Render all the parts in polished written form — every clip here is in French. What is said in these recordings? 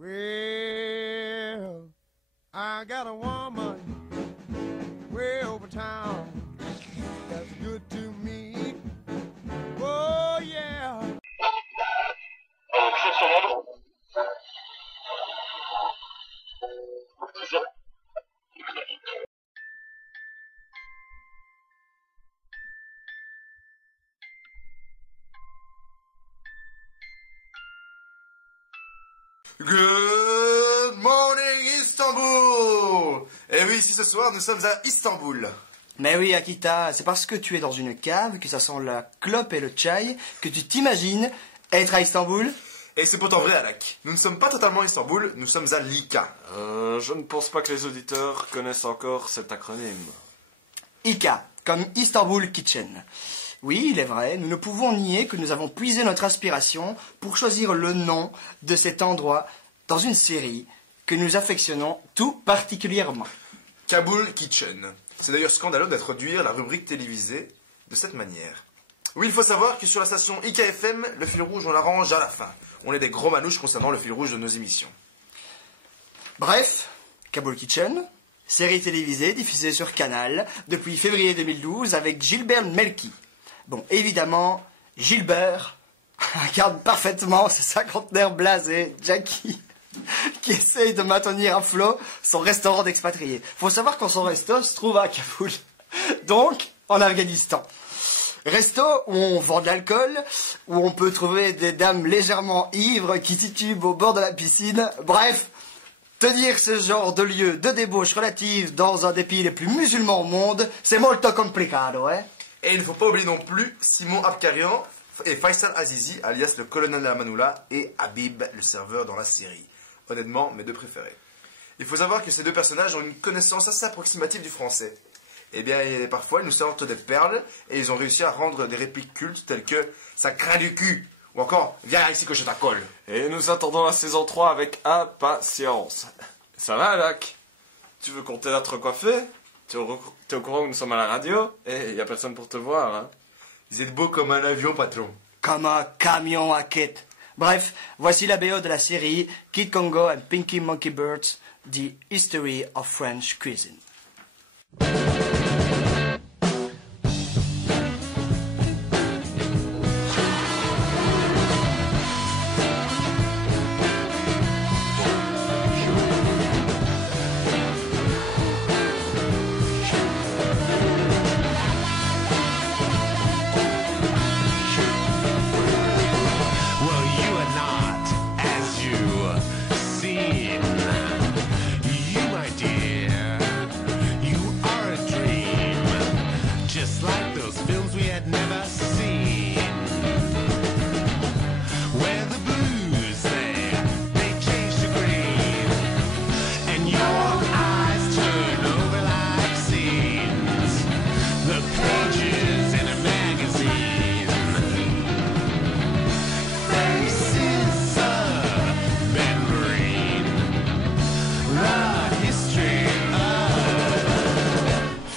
Well, I got a woman way over town that's good to me. Oh yeah. Good morning Istanbul! Et oui, ici ce soir nous sommes à Istanbul. Mais oui, Akita, c'est parce que tu es dans une cave, que ça sent la clope et le chai, que tu t'imagines être à Istanbul. Et c'est pourtant vrai, Alak. Nous ne sommes pas totalement à Istanbul, nous sommes à Lika. Je ne pense pas que les auditeurs connaissent encore cet acronyme. IKA, comme Istanbul Kitchen. Oui, il est vrai, nous ne pouvons nier que nous avons puisé notre inspiration pour choisir le nom de cet endroit dans une série que nous affectionnons tout particulièrement. Kabul Kitchen. C'est d'ailleurs scandaleux d'introduire la rubrique télévisée de cette manière. Oui, il faut savoir que sur la station IKFM, le fil rouge, on l'arrange à la fin. On est des gros manouches concernant le fil rouge de nos émissions. Bref, Kabul Kitchen, série télévisée diffusée sur Canal depuis février 2012 avec Gilbert Melki. Bon, évidemment, Gilbert incarne parfaitement ce cinquantenaire blasé, Jackie, qui essaye de maintenir à flot son restaurant d'expatriés. Faut savoir que son resto se trouve à Kaboul, donc en Afghanistan. Resto où on vend de l'alcool, où on peut trouver des dames légèrement ivres qui titubent au bord de la piscine. Bref, tenir ce genre de lieu de débauche relative dans un des pays les plus musulmans au monde, c'est molto complicado, hein. Et il ne faut pas oublier non plus Simon Abkarian et Faisal Azizi, alias le colonel Amanoula, et Habib, le serveur dans la série. Honnêtement, mes deux préférés. Il faut savoir que ces deux personnages ont une connaissance assez approximative du français. Eh bien, parfois, ils nous sortent des perles, et ils ont réussi à rendre des répliques cultes telles que « ça craint du cul » ou encore « viens ici que je t'accole ». Et nous attendons la saison 3 avec impatience. Ça va, Alak? Tu veux qu'on t'aide à te recoiffer? T'es au courant que nous sommes à la radio? Et y a personne pour te voir, hein? Vous êtes beau comme un avion, patron. Comme un camion à quête. Bref, voici la BO de la série Kid Congo and Pinky Monkey Birds, The History of French Cuisine.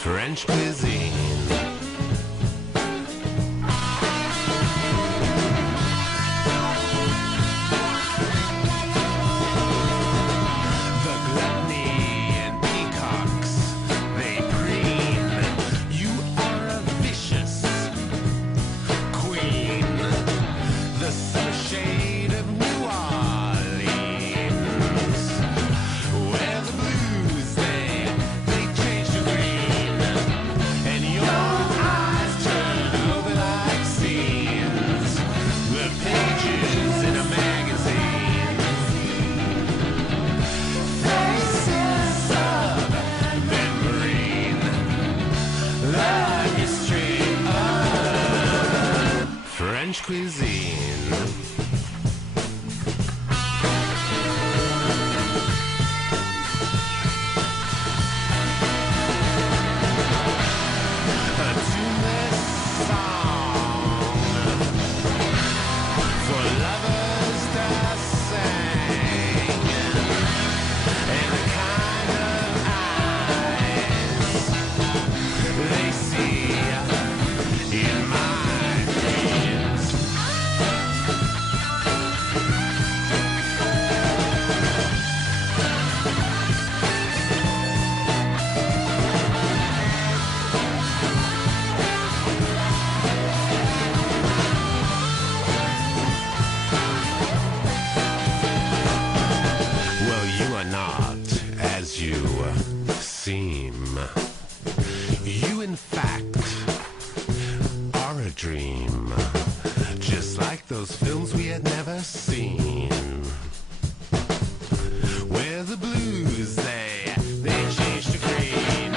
French cuisine. The gluttony and peacocks, they preen. You are a vicious queen. The summer shade of New Orleans, where the blues they change to green, and your eyes turn over like scenes. The pages in a magazine. Faces of memory, the history of French cuisine. A tuneless song for lovers that sing, and the kind of eyes they see in my dreams. like those films we had never seen. Where the blues they change to green.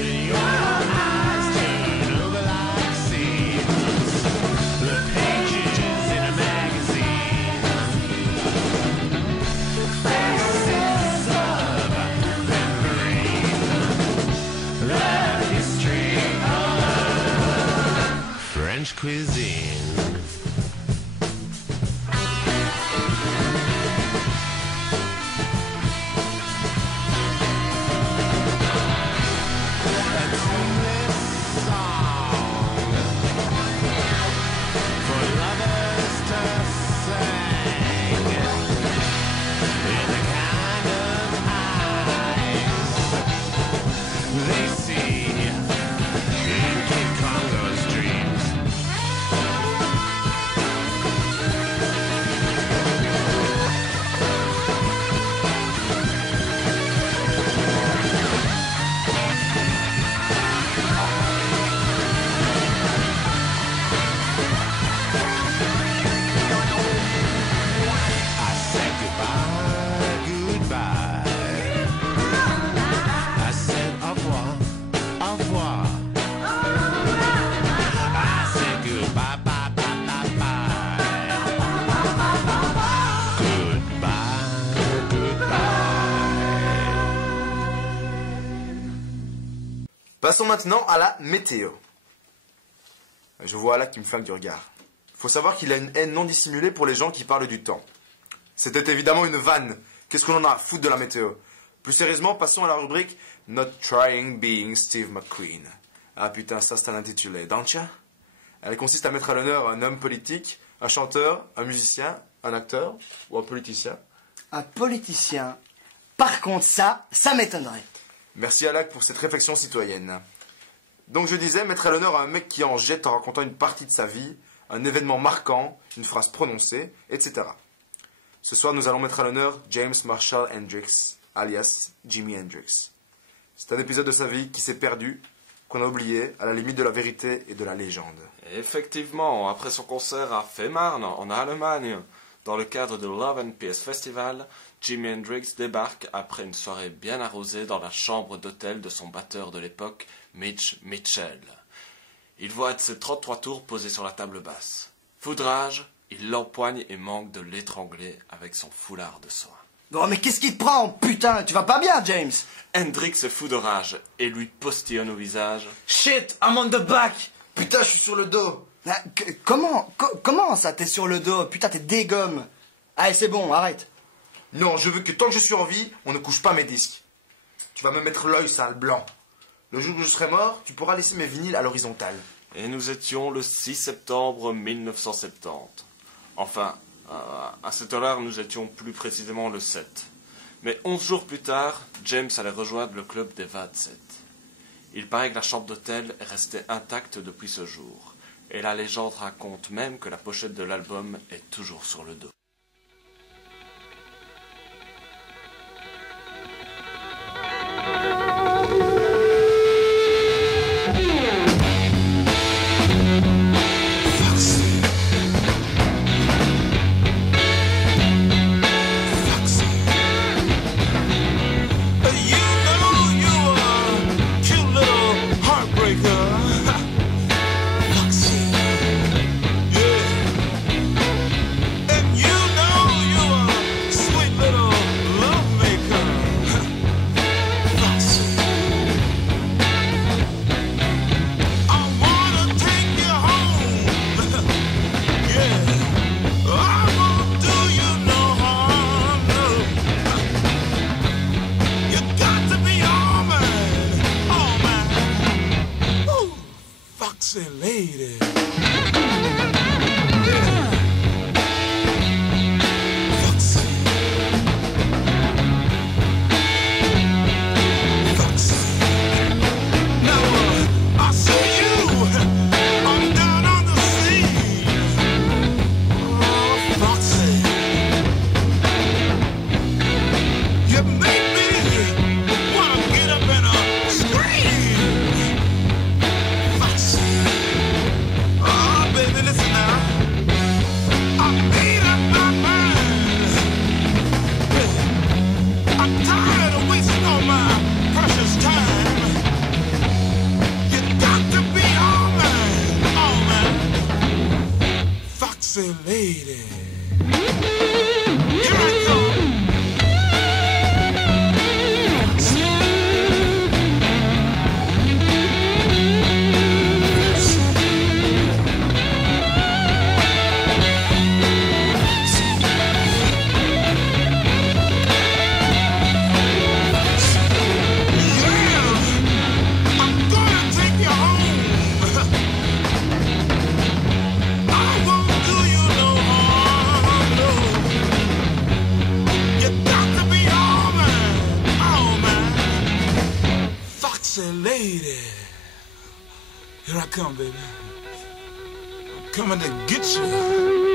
And your eyes turn over like scenes. The pages in a magazine. Faces of memory. The history of French cuisine. Passons maintenant à la météo. Je vois Alak qui me flingue du regard. Faut savoir qu'il a une haine non dissimulée pour les gens qui parlent du temps. C'était évidemment une vanne. Qu'est-ce qu'on en a à foutre de la météo? Plus sérieusement, passons à la rubrique Not Trying Being Steve McQueen. Ah putain, ça c'est un intitulé, don't ya? Elle consiste à mettre à l'honneur un homme politique, un chanteur, un musicien, un acteur ou un politicien. Un politicien. Par contre, ça m'étonnerait. Merci Alak pour cette réflexion citoyenne. Donc je disais, mettre à l'honneur un mec qui en jette en racontant une partie de sa vie, un événement marquant, une phrase prononcée, etc. Ce soir, nous allons mettre à l'honneur James Marshall Hendrix, alias Jimi Hendrix. C'est un épisode de sa vie qui s'est perdu, qu'on a oublié, à la limite de la vérité et de la légende. Et effectivement, après son concert à Fehmarn, en Allemagne, dans le cadre de Love and Peace Festival, Jimi Hendrix débarque après une soirée bien arrosée dans la chambre d'hôtel de son batteur de l'époque, Mitch Mitchell. Il voit ses 33 tours posés sur la table basse. Foudrage, il l'empoigne et manque de l'étrangler avec son foulard de soie. Oh mais qu'est-ce qui te prend, putain? Tu vas pas bien, James? Hendrix est fou de rage et lui postillonne au visage. Shit, I'm on the back! Putain, je suis sur le dos! Ah, comment ça, t'es sur le dos? Putain, t'es dégomme! Allez, c'est bon, arrête! Non, je veux que tant que je suis en vie, on ne couche pas mes disques. Tu vas me mettre l'œil sale blanc. Le jour où je serai mort, tu pourras laisser mes vinyles à l'horizontale. Et nous étions le 6 septembre 1970. Enfin, à cette heure-là, nous étions plus précisément le 7. Mais 11 jours plus tard, James allait rejoindre le club des 27. Il paraît que la chambre d'hôtel est restée intacte depuis ce jour. Et la légende raconte même que la pochette de l'album est toujours sur le dos. And you lady. Here I come. Lady, here I come, baby. I'm coming to get you.